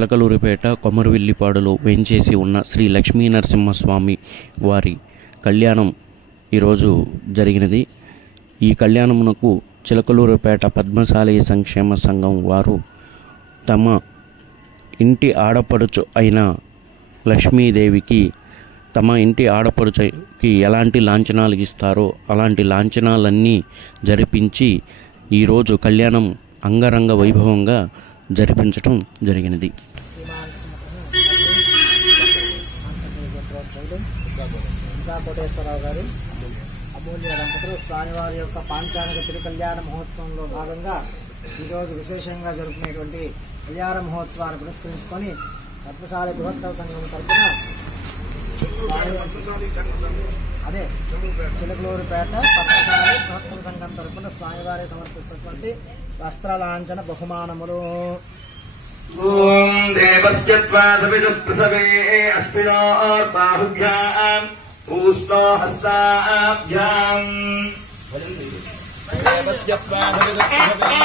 చిలకలూరిపేట కొమరవెల్లిపాడులో వేంచేసి ఉన్న శ్రీ లక్ష్మీ నరసింహస్వామి వారి కళ్యాణం ఈరోజు జరిగినది. ఈ కళ్యాణమునకు చిలకలూరిపేట పద్మశాలి సంక్షేమ సంఘం వారు తమ ఇంటి ఆడపడుచు అయిన లక్ష్మీదేవికి తమ ఇంటి ఆడపడుచుకి ఎలాంటి లాంఛనాలు ఇస్తారో అలాంటి లాంఛనాలన్నీ జరిపించి ఈరోజు కళ్యాణం అంగరంగ వైభవంగా జరిపించటం జరిగినది. కోటేశ్వరరావు గారు అమూల్య దంపతులు స్వామివారి యొక్క పాంచాంగ తిరుకళ్యాణ మహోత్సవంలో భాగంగా ఈరోజు విశేషంగా జరుపుకునేటువంటి కళ్యాణ మహోత్సవాన్ని పురస్కరించుకొని పద్మశాలి బృహత్తర సంఘం తరఫున అదే చిలకలూరిపేట పద్మశాలి బృహత్తర సంఘం తరఫున స్వామివారి సమర్పిస్తున్నటువంటి వస్త్రలాంఛన బహుమానములు. ఓం దేవస్య త్వాదవిదుప్రసవే అస్మినో బాహుభ్యాం ఊష్ణో హస్తాభ్యాం దేవస్య త్వాదవిదుప్రసవే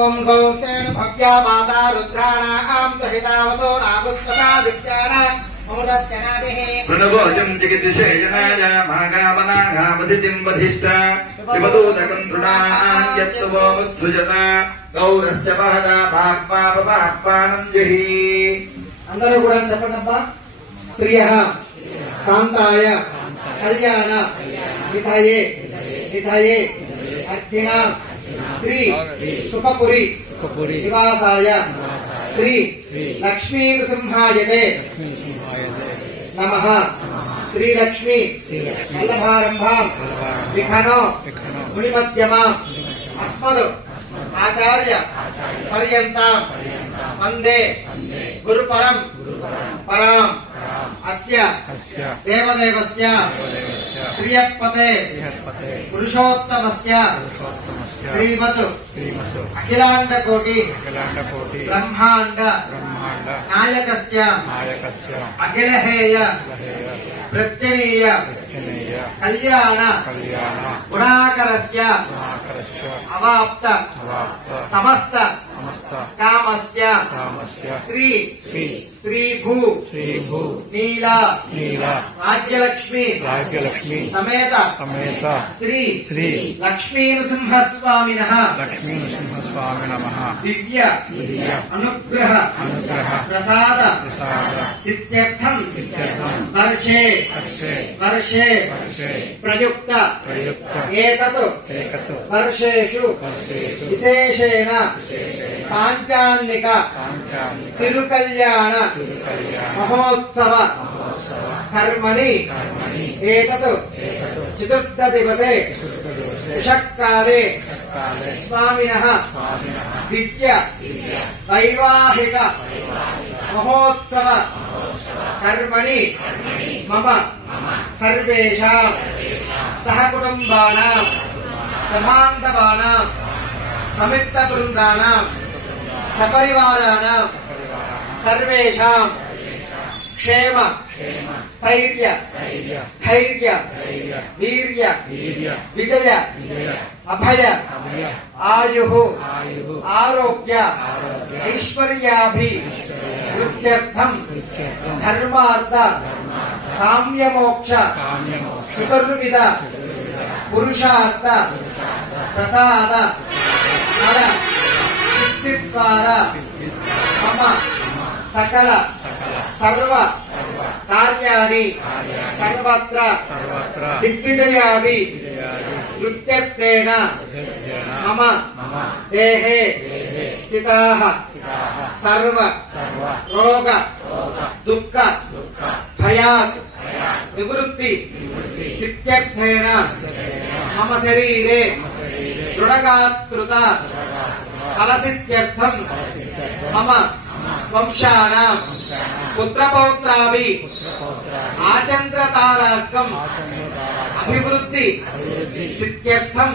भक्त्या माता रुद्राणां सहितावसो नागुस्वसादित्यानां मम प्रणवोजं जगतिशेषणाय मागामनागामधितिं वधिष्ठ विवदूतकं तृणान्यत्तवो मुत्सृजत गौरस्य महदा भाग्पापपानं जहि అందరూ కూడా చెప్పండబ్బా. శ్రియః కాంతాయ కళ్యాణ విధయే విధయే అర్జున శ్రీ సుఖపురి నివాసాయ శ్రీ లక్ష్మీ నృసింహాయతే నమః. శ్రీలక్ష్మీ వల్లభారంభాం విఖనో మునిమధ్యమాం అస్మద్ ఆచార్య పర్యంతం వందే గురుపరం పరాం అస్య దేవదేవస్య శ్రియపతే పురుషోత్తమస్య శ్రీమత్ అఖిలాండ కోటి బ్రహ్మాండ నాయకస్య అఖిలహేయ ప్రత్యనీయ కళ్యాణ గుణాకరస్య అవాప్త సమస్త కామస్య శ్రీ శ్రీ భూ నీల రాజ్యలక్ష్మి సమేత శ్రీ లక్ష్మీ నృసింహస్వామినః దివ్య అనుగ్రహ ప్రసాద సిద్ధ్యర్థం వర్షే ప్రయుక్త ఏతత్ వర్షేషు విశేషేణ పాంచాన్నిక తిరుకల్యాణ మహోత్సవ కర్మణి ఏతత్ చతుర్థ దివసే ఉషఃకాలే స్వామినః దివ్య వైవాహిక మహోత్సవ కర్మణి మమ సర్వేషాం సహకుటుంబానాం సమాంతవానాం సమిత్త బృందానాం సపరివారాణాం సర్వేషాం క్షేమ స్థైర్య ధైర్య వీర్య విజయ అభయ ఆయుః ఆరోగ్య ఐశ్వర్యాభి వృత్యర్థం ధర్మార్థ కామ్యమోక్ష చతుర్విధ పురుషార్థ ప్రసాద ఫల సిద్ధిద్వారా మమ సకల సర్వ కార్యాణి సర్వత్ర దిగ్విజయాభి వృత్యర్థేన మమ దేహే స్థితాః సర్వ రోగ దుఃఖ భయాత్ నివృత్తి సిద్ధ్యర్థేన మమ శరీరే దృఢగాత్రుత ఫలసిద్ధ్యర్థం మమ వంశానాం పుత్రపౌత్రాభి ఆచంద్రతారార్కం అభివృద్ధి సిద్ధ్యర్థం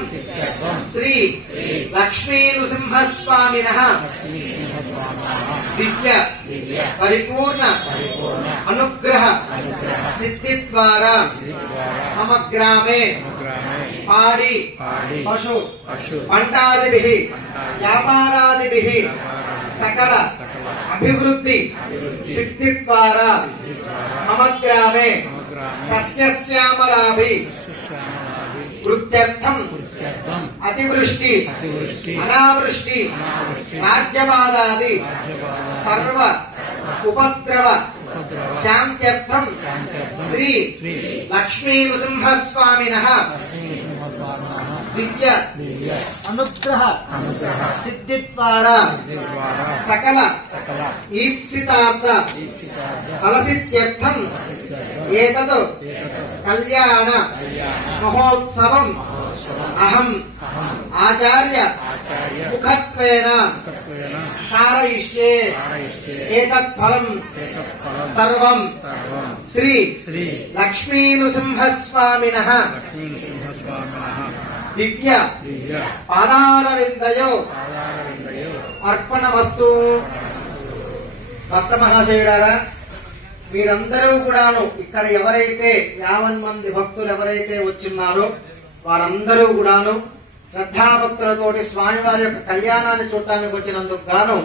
శ్రీ లక్ష్మీ నృసింహస్వామినః దివ్య పరిపూర్ణ అనుగ్రహ సిద్ధిద్వారా మమ గ్రామే పాడి పశు పంటాదిభిః వ్యాపారాదిభిః సకల అభివృద్ధి సిద్ధిద్వారా మమ గ్రామే సస్యశ్యామలాభి వృత్యర్థం అతివృష్టి అనావృష్టి రాజ్యబాధాది సర్వ ఉపద్రవ శాంత్యర్థం శ్రీ లక్ష్మీ నృసింహస్వామినః దివ్య అనుగ్రహ సిద్ధిద్వారా సకల ఈప్సితార్థ ఫలసిద్ధ్యర్థం ఏతత్ కళ్యాణ మహోత్సవం అహం ఆచార్య ముఖత్వేన కారయిష్యే ఏతత్ ఫలం సర్వం శ్రీ లక్ష్మీ నృసింహస్వామినః దివ్య పాదారవిందయో అర్పణమస్తు. భక్త మహాశయుడారా, మీరందరూ కూడాను ఇక్కడ ఎవరైతే 50 మంది భక్తులు ఎవరైతే వచ్చున్నారో వారందరూ కూడాను శ్రద్ధాభక్తులతోటి స్వామివారి యొక్క కళ్యాణాన్ని చూడటానికి వచ్చినందుకు గాను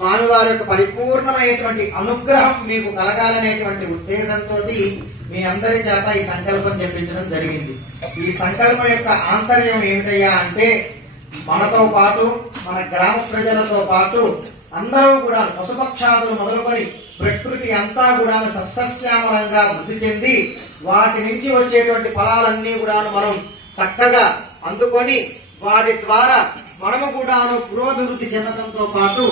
స్వామివారి యొక్క పరిపూర్ణమైనటువంటి అనుగ్రహం మీకు కలగాలనేటువంటి ఉద్దేశంతో మీ అందరి చేత ఈ సంకల్పం చెప్పించడం జరిగింది. ఈ సంకల్పం యొక్క ఆంతర్యం ఏమిటయ్యా అంటే, మనతో పాటు మన గ్రామ ప్రజలతో పాటు అందరూ కూడా పశుపక్షాదులు మొదలుకొని ప్రకృతి అంతా కూడా సస్యశ్యామలంగా వృద్ధి చెంది వాటి నుంచి వచ్చేటువంటి ఫలాలన్నీ కూడా మనం చక్కగా అందుకొని వాటి ద్వారా మనము కూడాను పురోభివృద్ధి చెందడంతో పాటు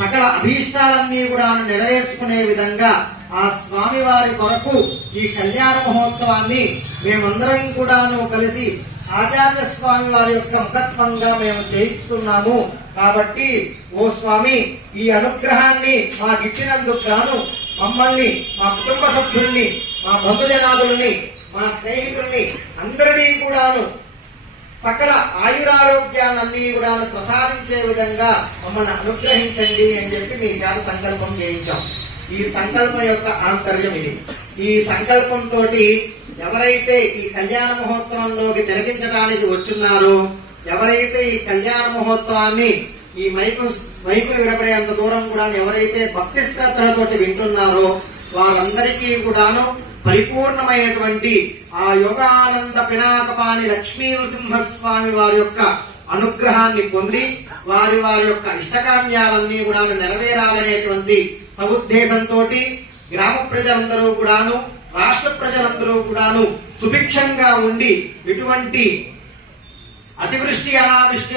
సకల అభీష్టాలన్నీ కూడా నెరవేర్చుకునే విధంగా ఆ స్వామివారి కొరకు ఈ కళ్యాణ మహోత్సవాన్ని మేమందరం కూడాను కలిసి ఆచార్య స్వామి వారి యొక్క ముఖత్వంగా మేము చేయిస్తున్నాము. కాబట్టి ఓ స్వామి, ఈ అనుగ్రహాన్ని మాకిచ్చినందుకు గాను మమ్మల్ని, మా కుటుంబ సభ్యుల్ని, మా బంధుజనాదుల్ని, మా స్నేహితుల్ని అందరినీ కూడాను సకల ఆయురారోగ్యాలన్నీ కూడా ప్రసాదించే విధంగా మమ్మల్ని అనుగ్రహించండి అని చెప్పి మీ చేత సంకల్పం చేయించాం. ఈ సంకల్పం యొక్క ఆంతర్యం ఇది. ఈ సంకల్పంతో ఎవరైతే ఈ కళ్యాణ మహోత్సవంలోకి తిలకించడానికి వచ్చున్నారో, ఎవరైతే ఈ కళ్యాణ మహోత్సవాన్ని ఈ మైకులు విడపడేంత దూరం కూడా ఎవరైతే భక్తి శ్రద్ధలతోటి వింటున్నారో వారందరికీ కూడాను పరిపూర్ణమైనటువంటి ఆ యోగానంద పినాకపాణి లక్ష్మీ నృసింహస్వామి వారి యొక్క అనుగ్రహాన్ని పొంది వారి యొక్క ఇష్టకామ్యాలన్నీ కూడా నెరవేరాలనేటువంటి సదుద్దేశంతో గ్రామ ప్రజలందరూ కూడాను, రాష్ట్ర ప్రజలందరూ కూడాను సుభిక్షంగా ఉండి ఎటువంటి అతివృష్టి అనావృష్టి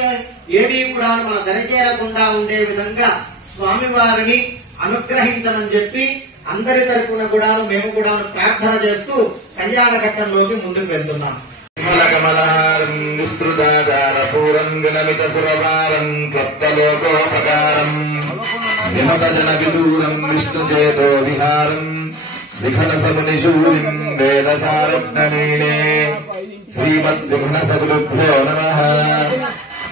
ఏమీ కూడా మన దరిచేరకుండా ఉండే విధంగా స్వామివారిని అనుగ్రహించమని చెప్పి అందరి తరఫున కూడా మేము కూడా ప్రార్థన చేస్తూ కళ్యాణ ఘట్టంలోకి ముందుకు వెళ్తున్నాం. కమలహారం విస్తృతాచారపూరం వినమిత సురవారం క్లప్తలోకోపకారం విమతజన విదూరం విష్ణుచేతో విహారం విఘనసమునిశూరిం వేదసారజ్ఞమీనే శ్రీమద్విఘ్నసగురుభ్యో నమః.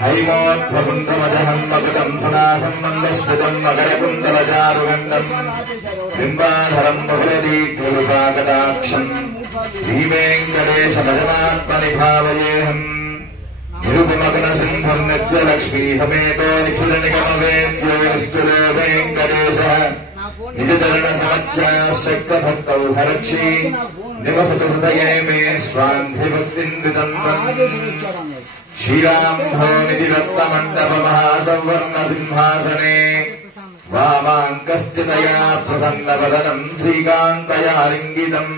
హైమోత్వపుండ్రమజహం మకుటం సనాసం మందస్ఫుటం మకరకుండలచారుగండం బింబాధరం బహుళదీర్ఘకటాక్షం శ్రీవేంకటేశమజనాత్మని భావయేహం. నిరుపమగ్న సింహం నిత్యలక్ష్మీ సమేతో నిఖిల నిగమవేద్యో నిష్ఠులో వెంకటేశః నిజచరణ సమచ్ఛక్తభక్తౌ హరక్షి నివసతు హృదయే మే స్వాంధిభక్తిన్వితంతం. క్షీరాంభోనిధి రత్నమండప మహాసౌవర్ణ సింహాసనే వామాంకస్థితయా ప్రసన్నవదనం శ్రీకాంతయాలింగితం.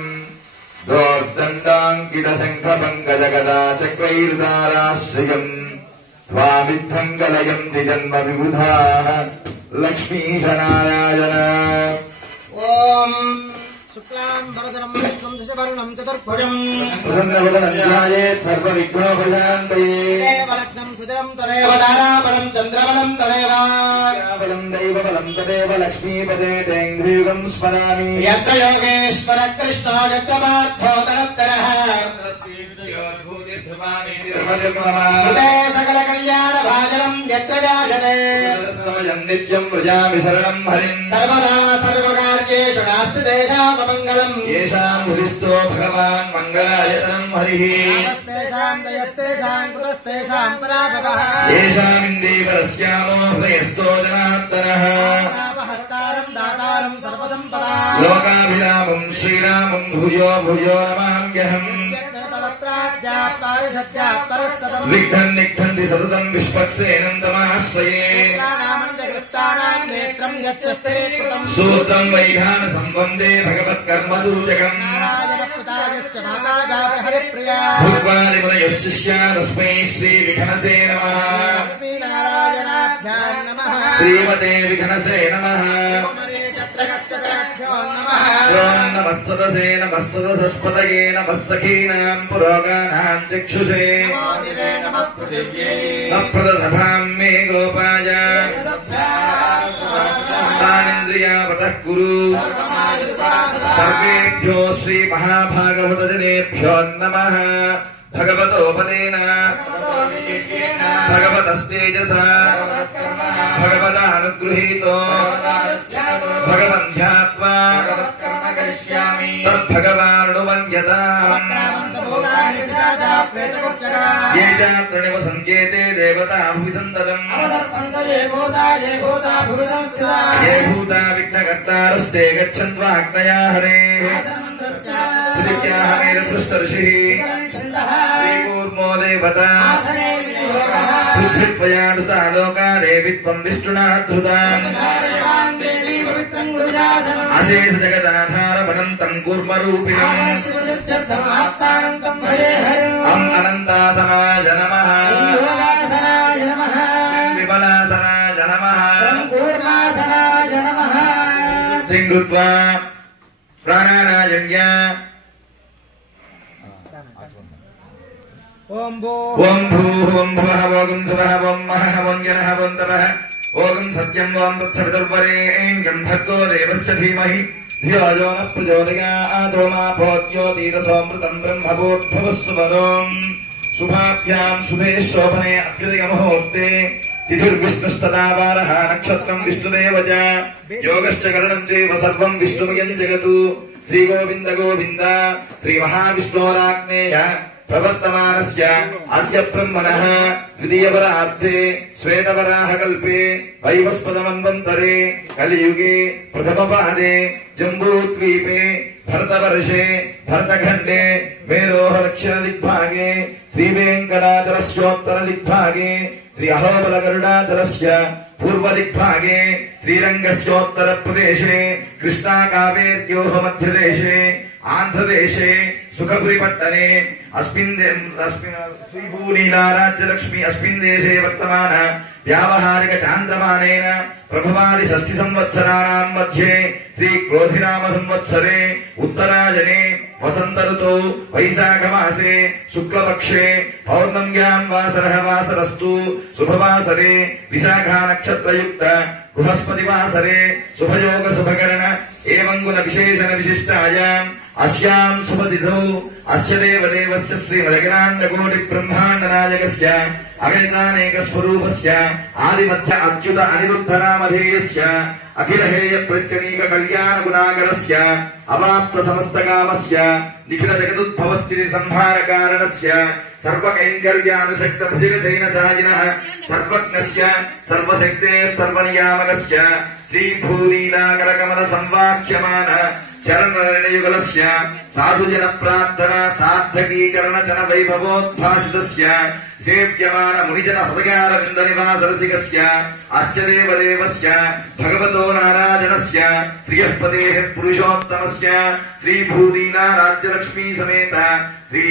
దోర్దండాంకిత శంఖ పంకజగదా చక్రైర్దారాశ్రియం త్వామిద్ధం కలయంతి జన్మ విబుధాః లక్ష్మీశ నారాయణ. ఓం శుక్లాం వరదరం విష్ణుం శశివర్ణం చతుర్భుజం ప్రసన్నవదనం ధ్యాయేత్ సర్వవిఘ్నోపశాంతయే. దేవలగ్నం సుదరం తదేవ తారాబలం చంద్రబలం తదేవ బలం దైవబలం తదేవ లక్ష్మీపదే తేంద్రియుగం స్మరామి. యత్ర యోగేశ్వర కృష్ణో యత్ర పార్థో తనత్తరః హృదే సకల కళ్యాణ భాజనం యత్ర జాయతే నిత్యం వ్రజామి శరణం హరిం. సర్వదా సర్వకార్యేషు నాస్తి దేశామమంగళం. येषां हृदिस्थो भगवान् मङ्गलायतनं हरिः. నమస్తేషాం దయస్తేషాం కృతస్తేషాం పరాభవః. येषामिन्दीवरस्यामो हृदयस्थो जनार्दनः. హర్తారం దాతారం సర్వసంపదా. लोकाभिरामं श्रीरामं भूयो भूयो नमाम्यहम्. विघ्नं निघ्नन्ति सततं विश्वक्सेनं तमाश्रये. सूतं वैधानसं वन्दे भगवत्कर्मदूजकम्. भूत्वादिमुनयः शिष्या तस्मै श्रीविघ्नसे नमः. श्रीमते विघ्नसे नमः. नमः सदसे नमः सदसस्पतये नमः सखीनां पुरोगानां चक्षुषे नप्रदधां मे गोपाय तानिन्द्रियावतः कुरु. सर्वेभ्यो श्रीमहाभागवतजनेभ्यो नमः. भगवतोपदेन भगवतस्तेजसा भगवदानुगृहीतो भगवन् ध्यात्वा तद्भगवानुमन्यताम्. ये चात्रणिव सङ्केते देवता भुवि सन्ततम् ये भूता विघ्नकर्तारस्ते गच्छन्त्वाग्नया हरेः प्रतिज्ञाः मेरुपृष्ठऋषिः श्रीकूर्मो देवता पृथ्वीत्वयाधृता लोका देवित्वं विष्णुना धृताम् अशेष जगदाधारमनन्तं कूर्मरूपिणम् अम् अनन्तासनाय नमः विमलासनाय नमः सिद्धिं कृत्वा प्राणानायज्ञ ओम भूः ओम भूः ओम भुवः ओम सुवः ओम महः ओम जनः ओम तपः ओम सत्यम् ओम तत्सवितुर्वरेण्यम् भर्गो देवस्य धीमहि धियो यो न प्रचोदयात् ओमापोद्योतिरसोऽमृतम् ब्रह्मभूर्भुवस्सुवरोम् शुभाभ्याम् शुभे शोभने अभ्युदयमुहूर्ते तिथिर्विष्णुस्तदा वारः नक्षत्रम् विष्णुदेव च योगश्च करणम् चैव सर्वम् विष्णुमयम् जगतु श्रीगोविन्द गोविन्द श्रीमहाविष्णोराग्नेय प्रवर्तमानस्य अद्य ब्रह्मणः द्वितीयपरार्थे श्वेतवराहकल्पे वैवस्पतमन्वन्तरे कलियुगे प्रथमपादे जम्बूद्वीपे भरतवर्षे भरतखण्डे मेरोहदक्षिणदिग्भागे श्रीवेङ्कटाचलस्योत्तरदिग्भागे श्री अहोबलगरुडाचलस्य पूर्वदिग्भागे श्रीरङ्गस्योत्तरप्रदेशे कृष्णाकावेर्योः मध्यदेशे आन्ध्रदेशे सुखपुरीपट्टने अस्मिन् श्रीभूनीलाराज्यलक्ष्मी अस्मिन् देशे वर्तमान व्यावहारिक चान्द्रमानेन प्रभवादि षष्टि संवत्सराणाम् मध्ये श्री क्रोधिनाम संवत्सरे उत्तरायणे वसंत ऋतौ वैशाखमासे शुक्लपक्षे पौर्णम्याम् वासरः वासरस्तु शुभवासरे विशाखा नक्षत्रयुक्त बृहस्पतिवासरे शुभयोग शुभकरण एवं गुण विशेषण विशिष्टायाम् अस्याम् शुभतिथौ अस्य देवदेवस्य श्रीमदखिलाण्डकोटि ब्रह्माण्डनायकस्य अगणितानेकस्वरूपस्य आदिमध्य अच्युत अनिरुद्धनामधेयस्य अखिलहेय प्रत्यनीक कल्याण गुणाकरस्य अवाप्त समस्तकामस्य निखिल जगदुद्भवस्थिति संहार कारणस्य सर्वकैङ्कर्यानुशक्त भुजगसेनसायिनः सर्वज्ञस्य सर्वशक्तेः सर्वनियामकस्य श्रीभूनीलाकरकमल संवाक्यमान चरणयुगलस्य साधुजन प्रार्थना सार्थकीकरण जन वैभवोद्भाषितस्य सेव्यमान मुनिजन हृदयारविन्द निवास रसिकस्य अस्य देवदेवस्य भगवतो नारायणस्य प्रियपतेः पुरुषोत्तमस्य श्रीभूनीला राज्यलक्ष्मी समेत श्री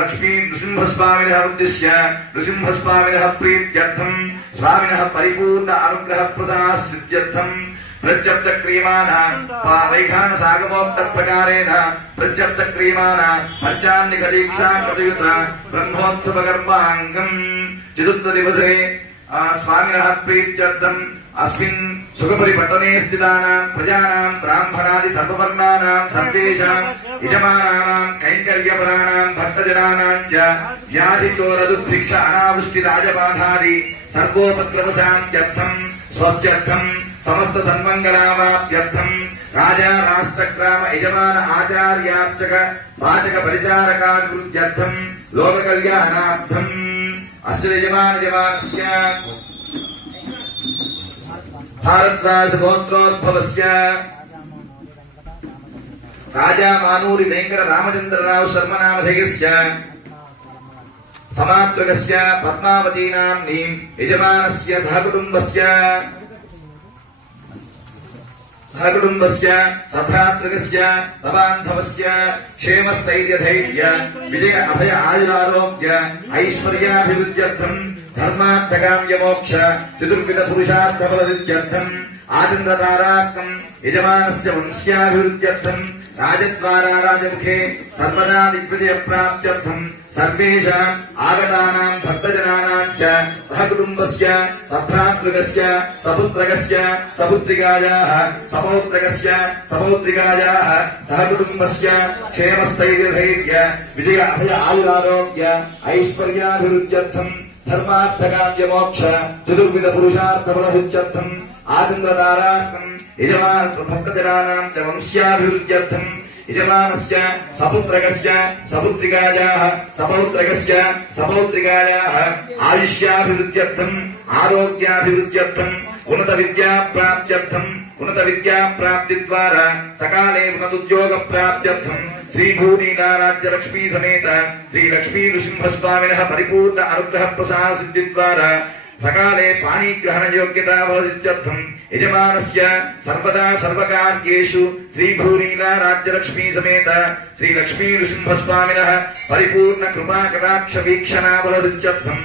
लक्ष्मी नृसिंहस्वामिनः उद्दिश्य नृसिंहस्वामिनः प्रीत्यर्थम् स्वामिनः परिपूर्ण अनुग्रह प्रसादसिद्ध्यर्थम् प्रत्यप्त क्रियमाण वैखान सागमोक्त प्रकारेण प्रत्यप्त क्रियमाण पंचान्निक दीक्षा प्रयुत ब्रह्मोत्सव कर्मांगम् चतुर्थ दिवसे स्वामिनः प्रीत्यर्थम् अस्मिन् सुखपुरीपट्टने स्थितानाम् प्रजानाम् ब्राह्मणादि सर्ववर्णानाम् सर्वेषाम् यजमानानाम् कैङ्कर्यपराणाम् भक्तजनानाम् च व्याधिचोरदुर्भिक्ष अनावृष्टि राजबाधादि सर्वोपद्रवशान्त्यर्थम् स्वस्त्यर्थम् समस्त सन्मंगलावाप्यर्थम् राजा राष्ट्रग्राम यजमान आचार्यार्चक वाचक परिचारकाभिवृद्ध्यर्थम् लोक कल्याणार्थम् अस्य यजमानस्य भारद्वाज गोत्रोद्भवस्य राजा मानूरि वेंकट रामचंद्रराव शर्मा नामधेयस्य समात्रकस्य पद्मावती नाम्नी यजमानस्य सहकुटुम्बस्य सभ्रातृकस्य सबान्धवस्य क्षेमस्थैर्यधैर्य विजय अभय आयुरारोग्य ऐश्वर्याभिवृद्ध्यर्थम् धर्मार्थकाम्यमोक्ष चतुर्विध पुरुषार्थफलसिद्ध्यर्थम् आचन्द्रतारात्मम् यजमानस्य वंश्याभिवृद्ध्यर्थम् राजद्वारा राजमुखे सर्वदा दिग्विजयप्राप्त्यर्थम् सर्वेषाम् आगतानाम् भक्तजनानाम् च सहकुटुम्बस्य सभ्रातृकस्य सपुत्रकस्य सपुत्रिकायाः सपौत्रकस्य सपौत्रिकायाः सहकुटुम्बस्य क्षेमस्थैर्यधैर्य विजय अभय आयुरारोग्य ऐश्वर्याभिवृद्ध्यर्थम् धर्मार्थकाम्यमोक्ष चतुर्विध पुरुषार्थफलसिद्ध्यर्थम् आचन्द्रतारात्मम् यजमान भक्तजनानाम् च वंश्याभिवृद्ध्यर्थम् యజమానస్య సపుత్రకస్య సపుత్రికాయాః సపౌత్రకస్య సపౌత్రికాయాః ఆయుష్యాభివృద్ధ్యర్థం ఆరోగ్యాభివృద్ధ్యర్థం ఉన్నత విద్యా ప్రాప్తి ద్వారా సకాలే ఉన్నతుద్యోగ ప్రాప్త్యర్థం శ్రీ భూనీలారాజ్య లక్ష్మీ సమేత శ్రీ లక్ష్మీ నృసింహస్వామినః పరిపూర్ణ అనుగ్రహ ప్రసాద సిద్ధి ద్వారా సకాలే పాణిగ్రహణ యోగ్యతా భవతిత్యర్థం యజమానస్య సర్వదా సర్వకార్యేషు శ్రీ భూనీలారాజ్య లక్ష్మీ సమేత శ్రీ లక్ష్మీ నృసింహస్వామినః పరిపూర్ణ కృపా కటాక్ష వీక్షణా భవతిత్యర్థం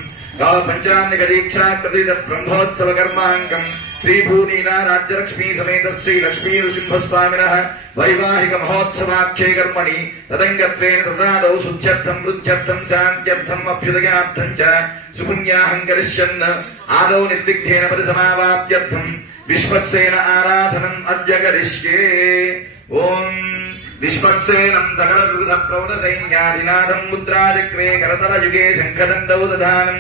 పంచాన్నిక దీక్షా ప్రతిద బ్రహ్మోత్సవ కర్మాంకం శ్రీ భూనీలారాజ్య లక్ష్మీ సమేత శ్రీ లక్ష్మీ నృసింహస్వామినః వైవాహిక మహోత్సవాఖ్యే కర్మణి తదంగత్వేన తదాదౌ శుద్ధ్యర్థం వృద్ధ్యర్థం శాంత్యర్థం అభ్యుదయార్థం చ సుపుణ్యాహం కరిష్యన్ ఆదౌ నిర్విఘ్నేన పరిసమావాప్త్యర్థం విశ్వక్సేన ఆరాధనం అద్య కరిష్యే. ఓం విశ్వక్సేనం సకలదృఢ ప్రౌఢ సైన్యాధినాథం ముద్రాచక్రే కరతలయుగే శంఖదండౌ దధానం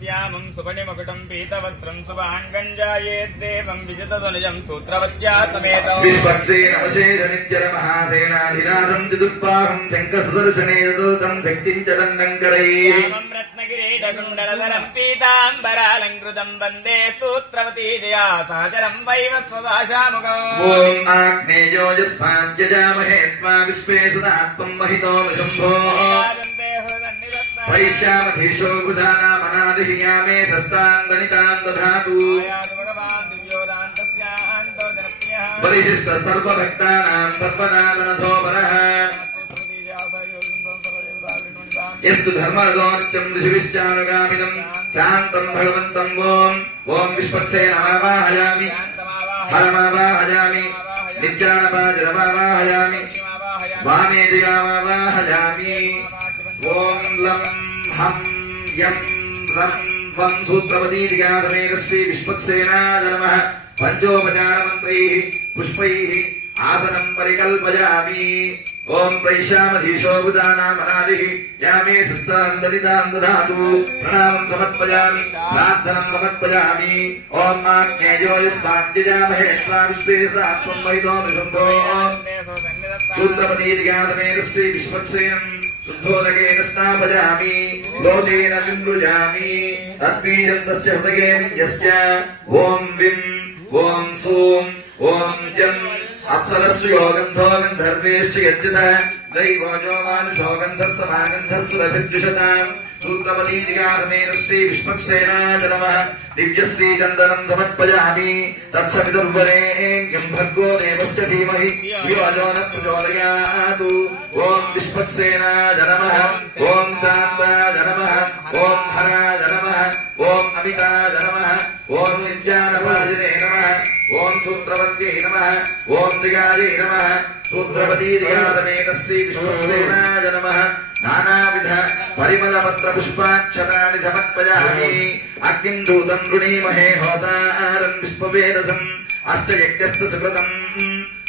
శ్యామం సుపణిమకుటం పీతవస్త్రం శుభాంగం జాయేద్దేవం విజితతనుజం సూత్రవత్యా సమేతం విశ్వక్సేన అవశేష నిత్యర మహాసేనాధినాథం దిదుర్బాహం శంఖసుదర్శనే దూతం శక్తిం చ దండం కరైః శ్యామం రత్నకిరీటకుండలధరం పీతాంబరాలంకృతం వందే సూత్రవతీ జయా సహచరం వైవస్వదాశాముఖం. ఓం ఆగ్నేయోజస్పాద్యజామహే త్వా విశ్వేషుదాత్మం మహితో విశంభో వైశ్యామధీశో బుధానామనాదిః యామే సస్తాంగనితాం దధాతు పరిశిష్ట సర్వభక్తానాం సర్వనామనధోపరః యస్తు ధర్మరథోనిత్యం ఋషిభిశ్చానుగామినం శాంతం భగవంతం. ఓం విశ్వక్సేనమావాహయామి హరమావాహయామి నిత్యానపాజరమావాహయామి వామేదిగామావాహయామి. ఓం లం హం యం రం వం సూత్రవతీదిగాధమేక శ్రీ విశ్వక్సేనాయ నమః. పంచోపచారమంత్రైః పుష్పైః ఆసనం పరికల్పయామి. ఓం వైశ్యామధీశో బుధానామనాదిః యామే సస్తాందలితాం దధాతు ప్రణామం సమర్పయామి ప్రార్థనం సమర్పయామి. ఓం ఆగ్నేయోజస్పాద్యజామహే త్వా విశ్వేషుదాత్మం మహితో విశంభో సూత్రవతీదిగాధమేక శ్రీ విశ్వక్సేనం శుద్ధోదకేన స్నాపయామి లోకేన విమృజామి తద్వీరం తస్య హృదయే విద్యస్య. ఓం విం ఓం సూం ఓం జం అప్సరస్సు యోగంధో గంధర్వేశ్చ యజ్జస దైవోజో మానుషో గంధస్సమాగంధస్సు రభిర్జుషతాం. సూత్రవతీదిగాధమేన శ్రీ విశ్వక్సేనాయ నమః. దివ్యశ్రీ చందనం సమర్పయామి తత్సవితుర్వరేణ్యం భర్గో దేవస్య ధీమహి ధియో యో న ప్రచోదయాత్. ఓం విశ్వక్సేనాయ నమః. ఓం శాంతాయ నమః. ఓం హరాయ నమః. ఓం అమితాయ నమః. ఓం నిత్యానపాజినే నమః. ఓం సూత్రవత్యై నమః. ఓం దిగాజై నమః. సూత్రవతీదిగాధమేన శ్రీ విశ్వక్సేనాయ నమః. నానావిధ పరిమళపత్ర పుష్పాక్షరాన్ని సమర్పయామి. అగ్నిం దూతం గృణీమహే హోతారం విశ్వవేదసం అస్య యజ్ఞస్య సుకృతం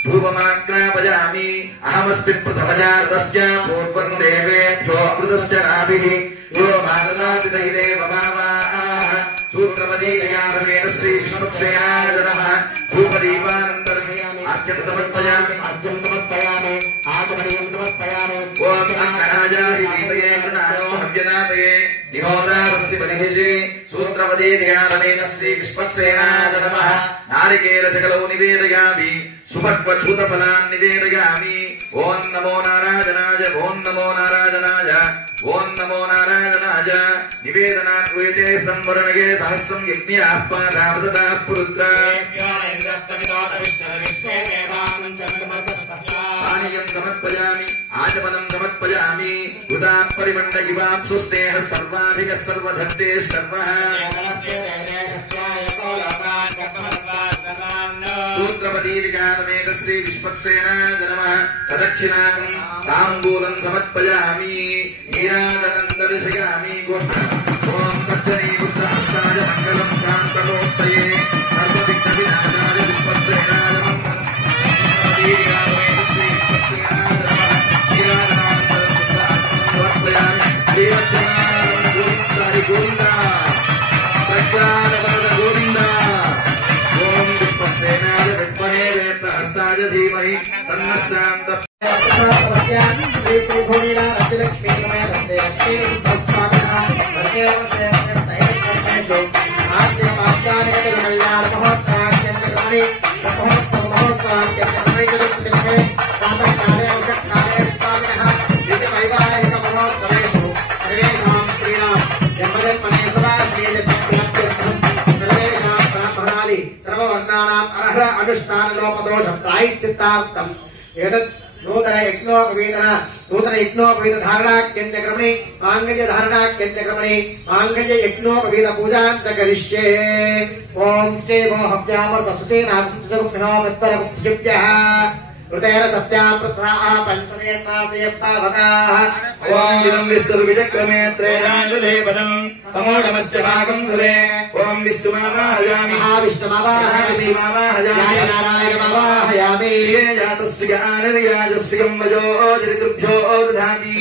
ధూపమాగ్రాపయామి. అహమస్మిన్ ప్రథమజాతస్య పూర్వం దేవేభ్యో అమృతస్య నాభిః యో మాదదాతి తైరేవ భావాః. సూత్రవతీదిగాధమేన శ్రీ విశ్వక్సేనాయ నమః. ధూపదీపానంతరం అర్ఘ్యం సమర్పయామి. ఓం అగ్నరాజాయ దీపయే గృణానో హవ్యనాథయే నిహోత్రావస్య బలిహిషే. సూత్రవతీదిగాధమేన శ్రీ విశ్వక్సేనాయ నమః. నారికేల సకలౌ నివేదయామి. సుభక్వచ్యుతఫలాన్ నివేదయామి. ఓం నమో నారాయణాయ. ఓం నమో నారాయణాయ. ఓం నమో నారాయణాయ. నివేదనాన్ క్రియతే సంవరణగే సహస్రం యజ్ఞాఃపాదావృతః పురుత్ర. పానీయం సమర్పయామి. ఆచమనం సమర్పయామి. ఉదాత్ పరిమండ ఇవాప్సు స్నేహ సర్వాధిక సర్వధత్తే సర్వః. సూత్రవతీదిగాధమేన శ్రీ విశ్వక్సేనాయ నమః. ప్రదక్షిణాకం తాంబూలం సమర్పయామి. నీరాజనం దర్శయామి. ఓం తత్తరీ పుత్రహస్తాయ మంగళం శాంతలోత్తయే సర్వవిఘ్న వినాశాయ విశ్వక్సేనాయ నమః. సూత్రవతీదిగాధమేన శ్రీ విశ్వక్సేనాయ నమః. నీరాజనానంతరం పుత్రహస్తం సమర్పయామి. శ్రీవత్సనారం గోవింద హరి గోవింద ప్రజ్ఞానవరద గోవింద. ఓం విశ్వక్సేనాయ విద్మహే వేత్రహస్తాయ ధీమహి తన్నః శాంత अनुष्ठानलोपदोषप्रायश्चित्तार्थम् एतत् नूतन यज्ञोपवीत धारणाख्यञ्चक्रमणि माङ्गल्य धारणाख्यञ्चक्रमणि माङ्गल्य यज्ञोपवीत पूजां च करिष्ये। ओम श्री वो हव्यामृतसुतेनागुप्तगुप्तिनो मित्रगुप्तिभ्यः ऋतेन सत्यां पृथ्वाः पंचदेवतावकाः ओम इदं विष्णुर्विचक्रमे त्रैराञ्जलेपदम् समोढमस्य भागं धरे ओम विष्णुमावाहयामि महाविष्णुमावाहयामि नारायणमावाहयामि ये जातस्य आनिर्याजस्यं वजो जरितुभ्यो दधाति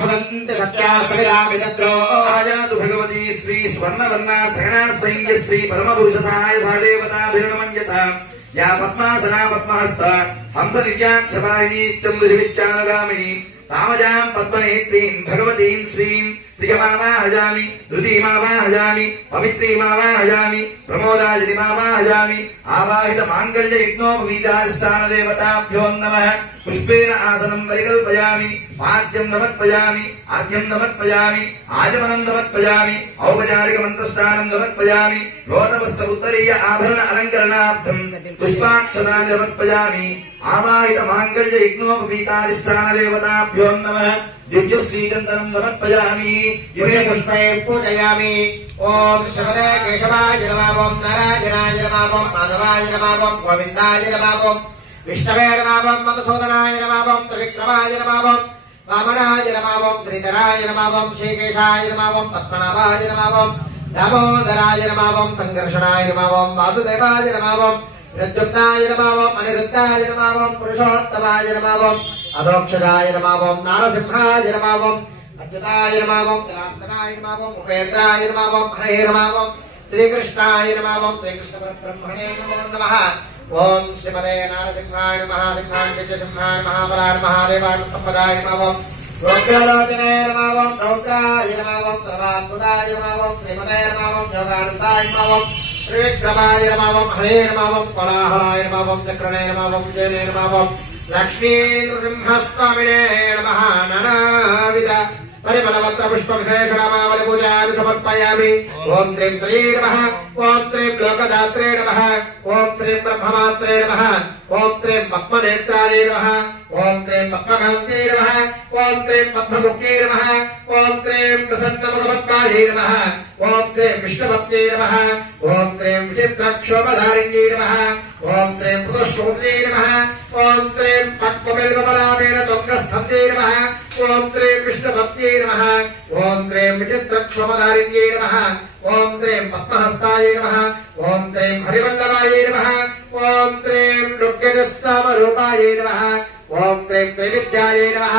भवन्ति सत्यास्मिरामितत्रो आयातु भगवती श्री स्वर्णवर्णा सगणा संज्ञ श्री परमपुरुष सहाय देवताभिर्नमन्यता या पद्मासना पद्महस्ता हंस निर्याक्षपायिनी चन्द्रशिविश्चानुगामिनी तामजां पद्मनेत्रीं भगवतीं श्रीं प्रियमावाहयामि धृतिमावाहयामि पवित्रीमावाहयामि प्रमोदाजलिमावाहयामि आवाहित माङ्गल्य यज्ञोपवीताष्टान देवताभ्यो नमः। पुष्पेण आसनं परिकल्पयामि पाद्यं समर्पयामि आद्यं समर्पयामि आचमनं समर्पयामि औपचारिक मन्त्रस्नानं समर्पयामि लोटवस्त्रोत्तरीय आभरण अलङ्करणार्थं पुष्पाक्षतानि समर्पयामि आवाहित माङ्गल्य यज्ञोपवीताष्टान देवताभ्यो नमः। दिव्यश्रीचन्दनं समर्पयामि इमे पुष्पे पूजयामि। ओम शबरे केशवाय नमः ओम नारायणाय नमः ओम माधवाय नमः ओम गोविन्दाय नमः ओम विष्णवे नमः ओम मधुसूदनाय नमः ओम त्रिविक्रमाय नमः ओम वामनाय नमः ओम श्रीधराय नमः ओम श्रीकेशाय नमः ओम पद्मनाभाय नमः ओम दामोदराय नमः ओम संघर्षणाय नमः ओम वासुदेवाय नमः ओम प्रद्युम्नाय नमः ओम अनिरुद्धाय नमः ओम पुरुषोत्तमाय नमः ओम अधोक्षजाय नमः ओम नारसिंहाय नमः ओम अच्युताय नमः ओम जनार्दनाय नमः ओम उपेन्द्राय नमः ओम हरे नमः ओम श्रीकृष्णाय नमः ओम श्रीकृष्णपरब्रह्मणे नमो नमः। ओम श्रीमते नारसिंहाय नमः सिंहाय दिव्यसिंहाय महाबलाय महादेवाय संपदाय नमः ओम रोग्यलोचनाय नमः ओम रौद्राय नमः ओम सर्वात्मदाय नमः ओम श्रीमते नमः ओम योगानन्दाय नमः ओम त्रिविक्रमाय नमः ओम हरे नमः ओम कोलाहलाय नमः ओम चक्रणे नमः ओम जयने नमः ओम लक्ष्मी नृसिंहस्वामिने नमः। नानाविध परिमलवत्र पुष्पविशेषनामावलि पूजानि समर्पयामि। ओम त्रीं त्र्यै नमः ओम त्रीं लोकदात्रे नमः ओम त्रीं ब्रह्ममात्रे नमः ओम त्रीं पद्मनेत्राय नमः ओम त्रीं पद्मकान्त्यै नमः ओम त्रीं पद्ममुख्यै नमः ओम त्रीं प्रसन्नमुखपद्मायै नमः ओम त्रीं विष्णुभक्त्यै नमः ओम त्रीं विचित्रक्षोभधारिण्यै नमः ओम त्रीं पुरुषोत्यै नमः ओम त्रीं पद्मबिल्वबलामेन तुङ्गस्तम्भ्यै नमः ओम त्रीं विष्णुभक्त्यै नमः ओम त्रीं विचित्रक्षोभधारिण्यै नमः ओम त्रीं पद्महस्ताय नमः ओम त्रीं हरिवल्लभाय नमः ओम त्रीं नृत्यजस्सामरूपाय नमः ओम त्रीं त्रैविद्याय नमः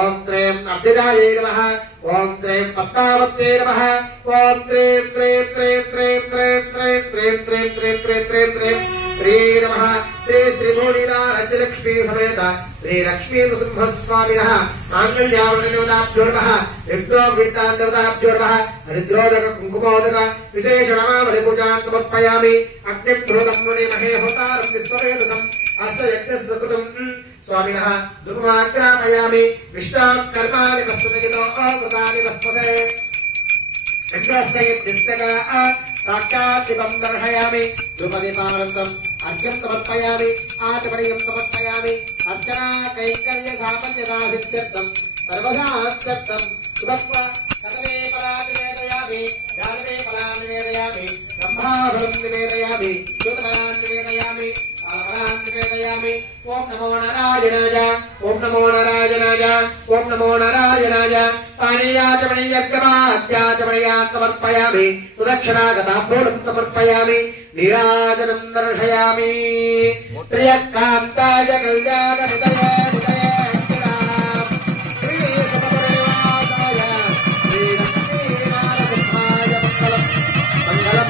ओम त्रीं अब्धिदाय नमः ओम त्रीं पद्मावत्यै नमः ओम त्रीं त्रीं त्रीं त्रीं त्रीं त्रीं त्रीं त्रीं त्रीं त्रीं त्रीं त्रीं श्री नमः श्री श्रीभूणिनारज्यलक्ष्मी समेत श्री लक्ष्मी नृसिंहस्वामिनः माङ्गल्यावरणदेवताभ्यो नमः यज्ञोपवीतादेवताभ्यो नमः हरिद्रोदक कुङ्कुमोदक विशेषनामावलिपूजां समर्पयामि। अग्निं ध्रुवं मुनिमहे होतारं विश्ववेदसम् अस्य यज्ञस्य कृतं स्वामिनः दुर्वाग्रामयामि। विष्णात् कर्माणि वस्तुतयो अकृतानि वस्पते साक्षात् दिवं दर्शयामि। द्रुपदीपानन्तम् अर्घ्यं समर्पयामि आचमनीयं समर्पयामि। अर्चना कैङ्कर्य साफल्यदासित्यर्थं सर्वदा अत्यर्थं सुभक्त्व सर्वे फलानि निवेदयामि जानवे फलानि निवेदयामि ब्रह्माफलं निवेदयामि ज्योतिफलानि निवेदयामि फलफलानि निवेदयामि। ओम नमो नारायणाय ओम नमो नारायणाय ओम नमो नारायणाय। पानीयाचमनीयर्घ्यमाद्याचमनीयात् समर्पयामि सुदक्षिणागताम्बूलं समर्पयामि नीराजनं दर्शयामि। प्रियकान्ताय कल्याणनिधये मंगलम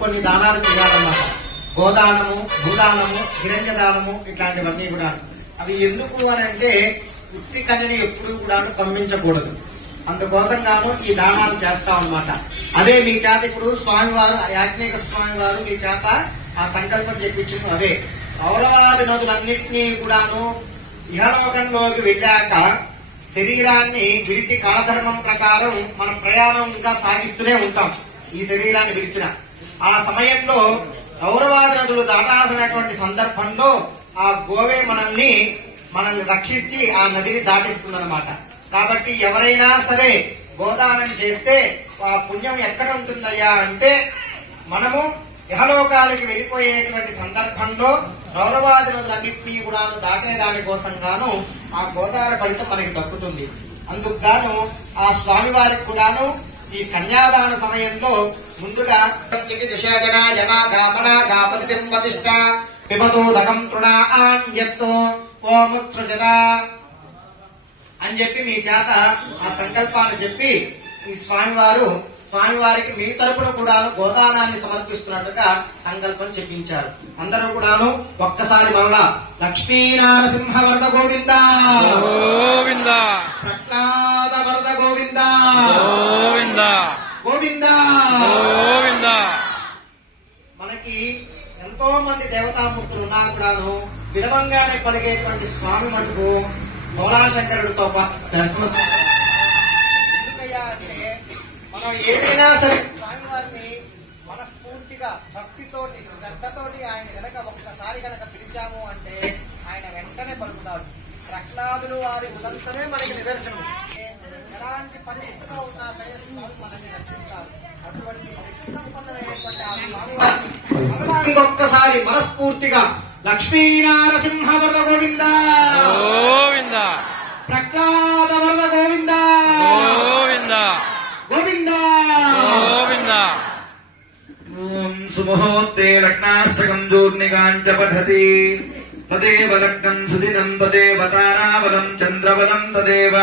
కొన్ని దానాలు చేయాలన్నమాట. గోదానము, భూదానము, హిరణ్యదానము ఇట్లాంటివన్నీ కూడా. అవి ఎందుకు అని అంటే ఉత్తి కన్యని ఎప్పుడు కూడా పంపించకూడదు. అందుకోసంగాను ఈ దానాలు చేస్తాం అన్నమాట. అదే మీ చేత ఇప్పుడు స్వామివారు యాజ్ఞిక స్వామి వారు మీ చేత ఆ సంకల్పం చెప్పించింది అదే. పౌరవాది నదులన్నింటినీ కూడాను ఇహలోకంలోకి వెళ్ళాక శరీరాన్ని విడిచి కాలధర్మం ప్రకారం మన ప్రయాణం ఇంకా సాగిస్తూనే ఉంటాం. ఈ శరీరాన్ని విడిచిన ఆ సమయంలో గౌరవాది నదులు దాటాల్సినటువంటి సందర్భంలో ఆ గోవే మనల్ని రక్షించి ఆ నదిని దాటిస్తుందన్నమాట. కాబట్టి ఎవరైనా సరే గోదానం చేస్తే ఆ పుణ్యం ఎక్కడ ఉంటుందయ్యా అంటే మనము ఇహలోకాలకి వెళ్ళిపోయేటువంటి సందర్భంలో గౌరవాది నదులన్నింటినీ కూడా దాటేదాని కోసం గాను ఆ గోదావర ఫలితం మనకి దక్కుతుంది. అందుకు గాను ఆ స్వామివారికి కూడాను ఈ కన్యాదాన సమయంలో ముందుగా దిశగణ జమా గామన గాపతి వదిష్ట పిబదోదకం తృణాన్యత్తో ఓముత్సృజత అని చెప్పి మీ చేత ఆ సంకల్పాన్ని చెప్పి ఈ స్వామివారికి మీ తరపున కూడా గోదానాన్ని సమర్పిస్తున్నట్టుగా సంకల్పం చెప్పించారు. అందరూ కూడాను ఒక్కసారి మరలా లక్ష్మీనారసింహ వరద గోవింద గోవింద, ప్రహ్లాద వరద గోవింద గోవింద గోవింద గోవింద. మనకి ఎంతో మంది దేవతామూర్తులు ఉన్నా కూడాను విలవంగానే పలిగేటువంటి స్వామి మటుకు భోళాశంకరుడితో ఎందుకయ్యా అంటే మనం ఏదైనా సరే స్వామివారిని మనస్ఫూర్తిగా భక్తితోటి శ్రద్ధతోటి ఆయన గనక ఒక్కసారి గనక పిలిచాము అంటే ఆయన వెంటనే పలుకుతాడు. ప్రహ్లాదులు వారి ఉదంతమే మనకి నిదర్శనం. ఎలాంటి పరిస్థితిలో ఉన్నా సరే స్వామి మనల్ని రక్షిస్తారు. అటువంటి శక్తి సంపన్నమైనటువంటి ఆ స్వామివారిని ఒక్కసారి మనస్ఫూర్తిగా లక్ష్మీనారసింహ వరద గోవింద గోవింద, ప్రహ్లాద వరద గోవింద గోవింద గోవింద గోవింద. సుముహూర్తే లగ్నాష్టకం దూర్నికాంచ పఠతి तदेव लग्नम् सुदिनम् तदेव ताराबलम् चन्द्रबलम् तदेव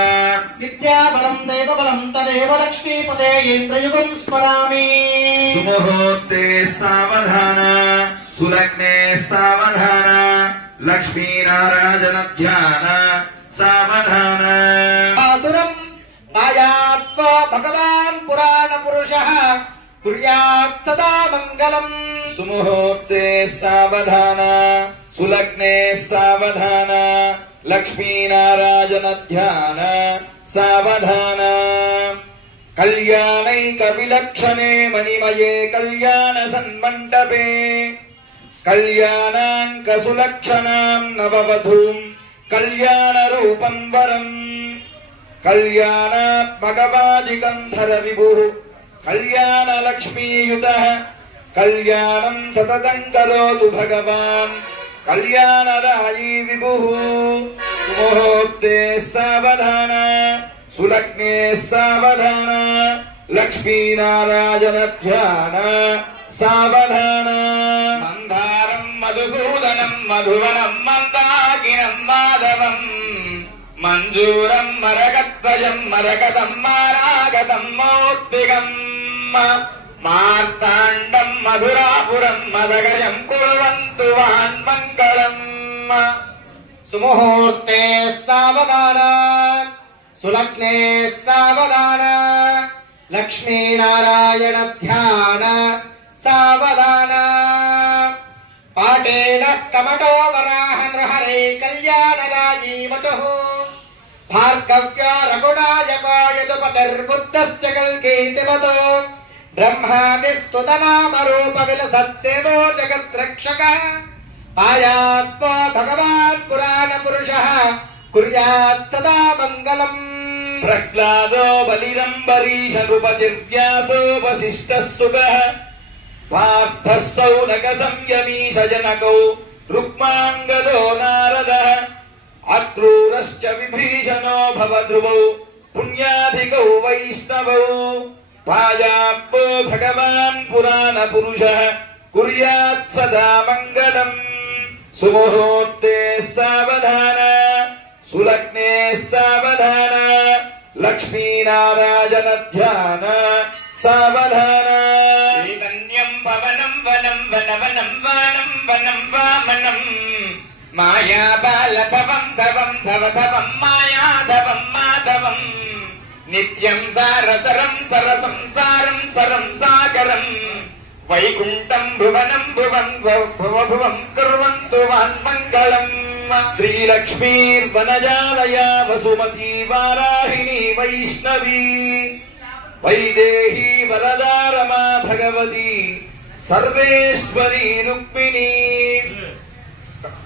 विद्याबलम् देवबलम् तदेव लक्ष्मीपदे इन्द्रयुगम् स्मरामि सुमुहूर्ते सावधान सुलग्ने सावधान लक्ष्मीनारायण ध्यान सावधान आसुरम् मायात्वा भगवान् पुराणपुरुषः कुर्यात् सदा मङ्गलम् सुमुहूर्ते सावधान सुलग्ने सावधान लक्ष्मीनारायण ध्यान सावधान कल्याणैकविलक्षणे मणिमये कल्याण सन्मण्डपे कल्याणाङ्कसुलक्षणाम् नववधूम् कल्याणरूपम् वरम् कल्याणात्मकवाजिगन्धर विभुः कल्याणलक्ष्मीयुतः कल्याणम् सततम् करोतु भगवान् कल्याणदायी विभुः सुमुहूर्ते सावधान सुलग्ने सावधान लक्ष्मीनारायण ध्यान सावधान मन्दारम् मधुसूदनम् मधुवनम् मन्दाकिनम् माधवम् मञ्जूरम् मरकध्वजम् मरकतम् मारागतम् मौक्तिकम् मार्ताण्डम् मधुरापुरम् मदगजम् कुर्वन्तु वान्मङ्गलम् सुमुहूर्ते सावधान सुलग्ने सावधान लक्ष्मीनारायण ध्यान सावधान पाटेन कमटो वराह नृहरे कल्याणदायी वटुः भार्गव्या रघुनायको यदुपतिर्बुद्धश्च कल्कीतिवतो ब्रह्मादिस्तुतनामरूप विलसत्येवो जगद्रक्षक पायात्मा भगवान् पुराणपुरुषः कुर्यात् सदा मङ्गलम् प्रह्लादो बलिरम्बरीश नृपतिर्व्यासो वसिष्ठः सुगः पार्थः सौनकसंयमीश जनकौ रुक्माङ्गदो नारदः अक्रूरश्च विभीषणो भवध्रुवौ पुण्याधिकौ वैष्णवौ पायाप्पो भगवान् पुराणपुरुषः कुर्यात् सदा मङ्गलम् सुमुहूर्ते सावधान सुलग्ने सावधान लक्ष्मीनारायण ध्यान सावधान चैतन्यम् पवनम् वनम् वनवनम् वानम् वनम् वामनम् मायाबालभवम् धवम् धवधवम् मायाधवम् माधवम् नित्यम् सारसरम् सरसम् सारम् सरम् सागरम् वैकुण्ठम् भुवनम् भुवन् भुवभुवम् कुर्वन्तु वान्मङ्गलम् श्रीलक्ष्मीर्वनजालया वसुमती वाराहिणी वैष्णवी वैदेही वरदा रमा भगवती सर्वेश्वरी रुक्मिणी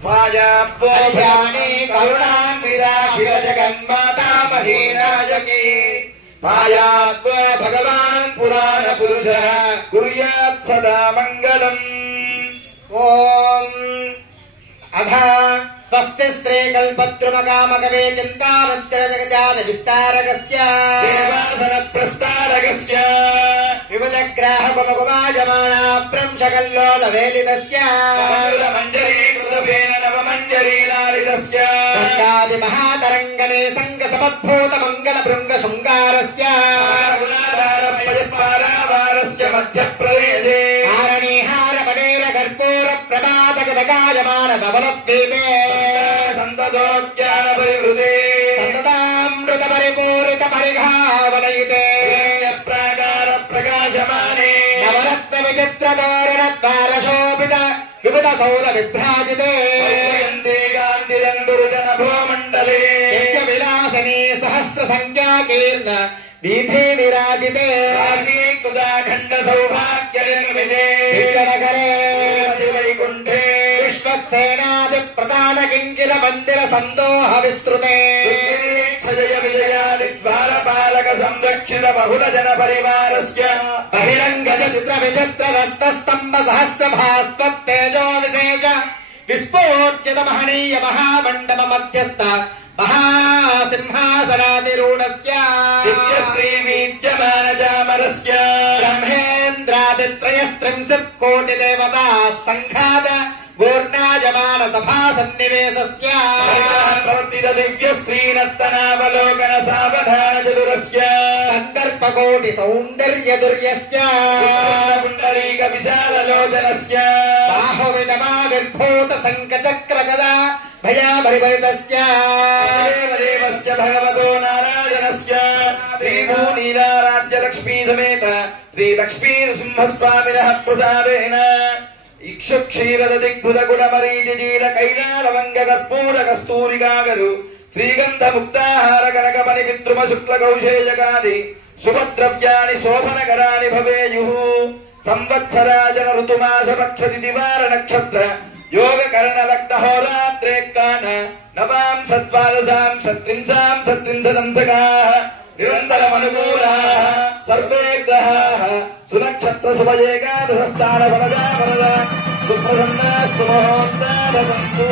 कल्याणी करुणाम् विराजित जगन्माता महीनायकी पायात्व भगवान् पुराणपुरुषः कुर्यात् सदा मङ्गलम् ॐ अध स्वस्ति श्रीकल्पद्रुमकामकवे चिन्तामन्त्रजगजात विस्तारकस्य देवासनप्रस्तारकस्य विमलग्राहपमकुमायमानाभ्रंशकल्लोलवेलितस्य मञ्जरीकृतफेन नवमञ्जरीलालितस्य महातरङ्गने सङ्गसमद्भूतमङ्गलभृङ्गशृङ्गारस्य पारावारस्य मध्यप्रदेशे कर्पूरप्रभातगदगायमानधवलद्वीपे सन्ततोज्ञानपरिवृते सन्ततामृतपरिपूरितपरिघावलयिते प्राकारप्रकाशमाने नवरत्नविचित्रतोरणद्वारशोभित विभुतसौरविभ्राजिते गान्धिरन्दुर्जनभोमण्डले विलासिनी सहस्रसङ्ख्याकीर्ण वीथे विराजिते राशीकृताखण्डसौभाग्यनिर्मिते वैकुण्ठे विश्वक्सेनादिप्रधान किङ्किल मन्दिर सन्दोह विस्तृते जय विजयादिद्वारपालक संरक्षित बहुलजन परिवारस्य बहिरङ्गज चित्र विचित्र रक्तस्तम्भ सहस्र भास्वत्तेजो विशेष विस्फोर्जित महनीय महामण्डप मध्यस्थ महासिंहासनाधिरूढस्य श्रीवीद्यमानजामरस्य ब्रह्मेन्द्रादित्रयस्त्रिंशत्कोटिदेवता सङ्घात पूर्णायमान సభా సన్నివేశస్య ప్రవర్తిత దివ్య శ్రీనర్తనావలోకన సావధాన చతురస్య సంకల్పకోటి సౌందర్య దుర్యస్య పుండరీక విశాలలోచనస్య బాహువినమావిర్భూత శంఖచక్రగదా భయాభరిభరితస్య దేవదేవస్య భగవతో నారాయణస్య శ్రీభూనీలారాజ్య లక్ష్మీ సమేత శ్రీ లక్ష్మీ నృసింహస్వామినః ప్రసాదేన ఇక్షుక్షీరద దిగ్భుత గుణమరీజీర కైలాలవంగ కర్పూర కస్తూరికాగరు శ్రీగంధ ముక్తాహార కనకమణి పితృమ శుక్ల కౌశేయకాది శుభద్రవ్యాని శోభనకరాని భవేయుః సంవత్సరాజన ఋతుమాస పక్షతి దివార నక్షత్ర యోగ కరణ లగ్న హోరాత్రేకాన నవాం సద్వాదశాం సత్రింశాం సత్రింశదంసకాః నిరంతరమనుకూలాః సర్వే గ్రహాః సునక్షత్ర శుభయేకాదశస్థాన వరదా వరద సుప్రసన్నా సుమహోత్తా భవంతు.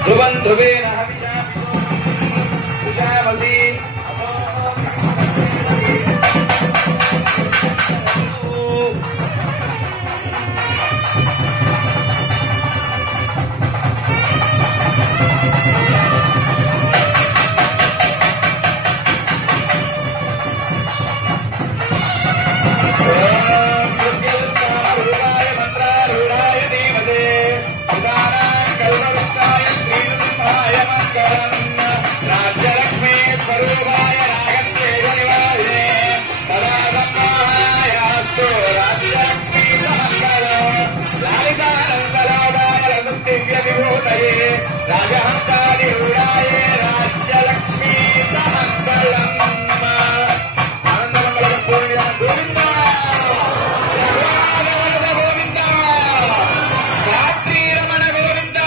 ధ్రువం ధ్రువేణ హవిషామసి రాజ్యలక్ష్మీ స్వరూపాయ నాగేశ్వర నివాసినే సదా సంమోహాయాస్తు రాజ్యలక్ష్మీ సమస్కరం లాలితానందలోదాయ దివ్య విభూతయే రాజహంసాది రూఢాయ రాజ్యలక్ష్మీ సమస్కరం ఆనందమంగళ పూర్ణ గోవింద గోవింద రాత్రి రమణ గోవింద.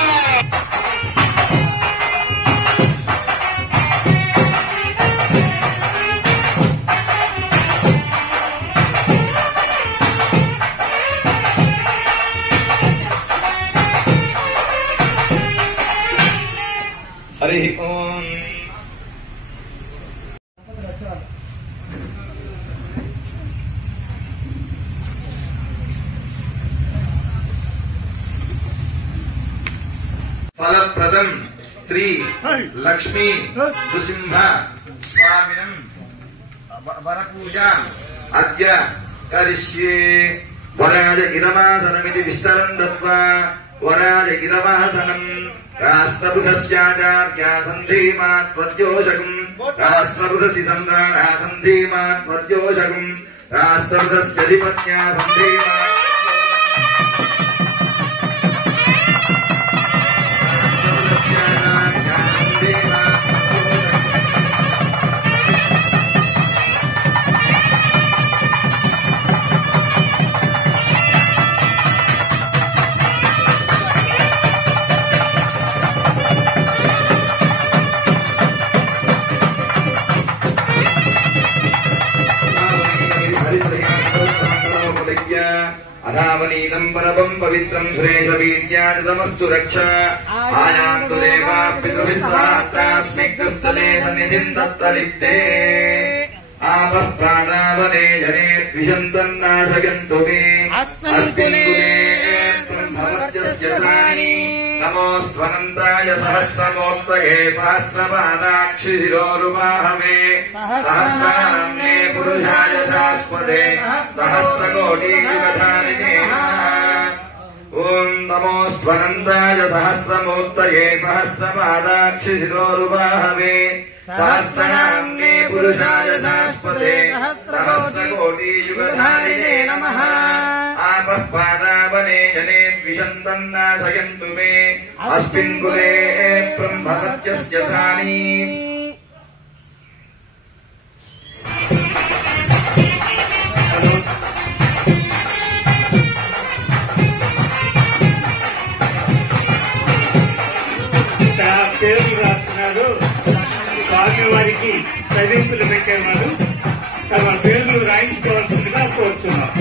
హరి ఓం. ఫలప్రదం శ్రీ లక్ష్మీ నృసింహ స్వామినం వరపూజ అద్య కరిష్యే. వరాజ ఇదమాసనమితి విస్తరం దత్వా వరాజ ఇదమాసనం రాష్ట్రబృహస్యాచార్యా సంధీమాత్వద్యోషకం రాష్ట్రబృహసి సమ్రాణా సంధీమాత్వద్యోషకం రాష్ట్రబృహస్యధిపత్యా సంధీమా అధావనీతం పరమం పవిత్రం శ్రేషవీర్యాదమస్తు రక్ష ఆయాంతు దేవా పితృవిశ్రాస్మిగ్ధస్థలే సన్నిధిం తత్తలిప్తే ఆపః ప్రాణావనే జనే ద్విషంతన్నాశయంతు మే అస్మిన్ కులే బ్రహ్మవర్చస్య సాని. నమోస్త్వనంతాయ సహస్రమూర్తయే సహస్రపాదాక్షి శిరోరువాహమే సహస్రాన్నే పురుషాయ శాశ్వతే సహస్రకోటీయుగధారిణే. ఓం నమోస్త్వనంతాయ సహస్రమూర్తయే సహస్రపాదాక్షి శిరోరువాహమే సహస్రనామ్నే పురుషాయ శాశ్వతే సహస్రకోటీయుగధారిణే నమః. ఆపః పాదావనే జనే ద్విషంతన్నాశయంతు మే అస్మిన్ కులే బ్రహ్మవర్చస్య సాని. చదివింపులు పెట్టేవారు తమ పేర్లు రాయించుకోవాల్సిందిగా కోరుతున్నాం.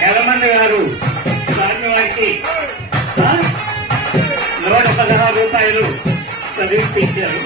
నెలమంది గారు స్వామివారికి 116 రూపాయలు చదివించారు.